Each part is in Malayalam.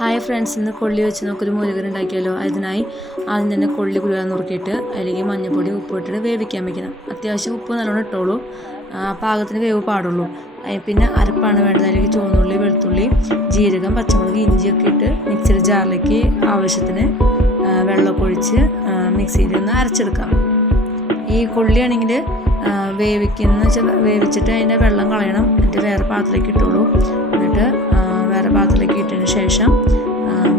ഹായ് ഫ്രണ്ട്സ്, ഇന്ന് കൊള്ളി വെച്ച് നമുക്കൊരു മോരുകറി ഉണ്ടാക്കിയാലോ. അതിനായി ആദ്യം തന്നെ കൊള്ളി കുരുവാൻ നുറുക്കിയിട്ട് അതിലേക്ക് മഞ്ഞൾപ്പൊടി ഉപ്പ് ഇട്ടിട്ട് വേവിക്കാൻ വയ്ക്കണം. അത്യാവശ്യം ഉപ്പ് നല്ലോണം ഇട്ടോളൂ, പാകത്തിന് വേവ് പാടുള്ളൂ. പിന്നെ അരപ്പാണ് വേണ്ടത്. അതിലേക്ക് ചുവന്നുള്ളി, വെളുത്തുള്ളി, ജീരകം, പച്ചമുളക്, ഇഞ്ചിയൊക്കെ ഇട്ട് മിക്സിയുടെ ജാറിലേക്ക് ആവശ്യത്തിന് വെള്ളമൊക്കെ ഒഴിച്ച് മിക്സിയിൽ ഒന്ന് അരച്ചെടുക്കാം. ഈ കൊള്ളിയാണെങ്കിൽ വേവിച്ചിട്ട് അതിൻ്റെ വെള്ളം കളയണം. എന്നിട്ട് വേറെ പാത്രത്തിലേക്ക് ഇട്ടോളൂ. എന്നിട്ട് വേറെ പാത്രത്തിലേക്ക് ഇട്ടതിന് ശേഷം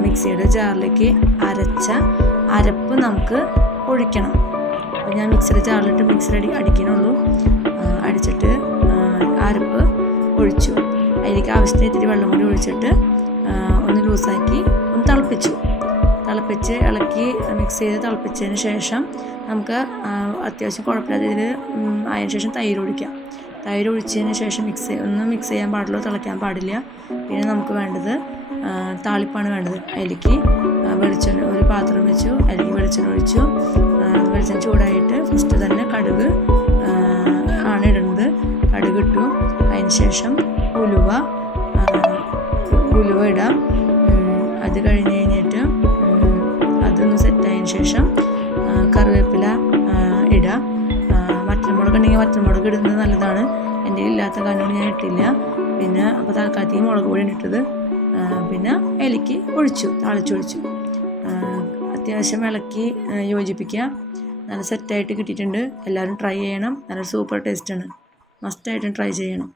മിക്സിയുടെ ജാറിലേക്ക് അരപ്പ് നമുക്ക് ഒഴിക്കണം. അപ്പോൾ ഞാൻ മിക്സിയുടെ ജാറിലിട്ട് അടിക്കണുള്ളൂ. അടിച്ചിട്ട് അരപ്പ് ഒഴിച്ചു. അതിലേക്ക് ആവശ്യത്തിന് ഇത്തിരി വെള്ളം കൂടി ഒഴിച്ചിട്ട് ഒന്ന് ലൂസാക്കി ഒന്ന് തിളപ്പിച്ച് ഇളക്കി മിക്സ് ചെയ്ത് തിളപ്പിച്ചതിന് ശേഷം നമുക്ക് അത്യാവശ്യം കുഴപ്പമില്ലാത്ത ഇതിൽ അതിന് ശേഷം തൈര് ഒഴിച്ചതിന് ശേഷം മിക്സ് ചെയ്യാൻ പാടുള്ളൂ, തിളയ്ക്കാൻ പാടില്ല. പിന്നെ നമുക്ക് വേണ്ടത് താളിപ്പാണ് വേണ്ടത്. അതിലേക്ക് വെളിച്ചെണ്ണ ഒരു പാത്രം വെച്ചു, അതിലേക്ക് വെളിച്ചെണ്ണ ഒഴിച്ചു. വെളിച്ചെണ്ണ ചൂടായിട്ട് ഫസ്റ്റ് തന്നെ കടുക് ആണ് ഇടുന്നത്. കടുക് ഇട്ടു. അതിന് ശേഷം ഉലുവ ഇടാം. അത് കഴിഞ്ഞിട്ട് അതൊന്ന് സെറ്റായതിന് ശേഷം കറിവേപ്പില ഇടാം. വറ്റൽമുളക് ഉണ്ടെങ്കിൽ വറ്റൽമുളക് ഇടുന്നത് നല്ലതാണ്. എൻ്റെ ഇല്ലാത്ത കാരണം ഞാൻ ഇട്ടില്ല. പിന്നെ അപ്പോൾ തൽക്കാലത്തേക്ക് മുളക് പൊടിയാണ് ഇട്ടത്. പിന്നെ ഇലയ്ക്ക് താളിച്ചൊഴിച്ചു. അത്യാവശ്യം ഇളക്കി യോജിപ്പിക്കുക. നല്ല സെറ്റായിട്ട് കിട്ടിയിട്ടുണ്ട്. എല്ലാവരും ട്രൈ ചെയ്യണം. നല്ല സൂപ്പർ ടേസ്റ്റാണ്. മസ്റ്റായിട്ടും ട്രൈ ചെയ്യണം.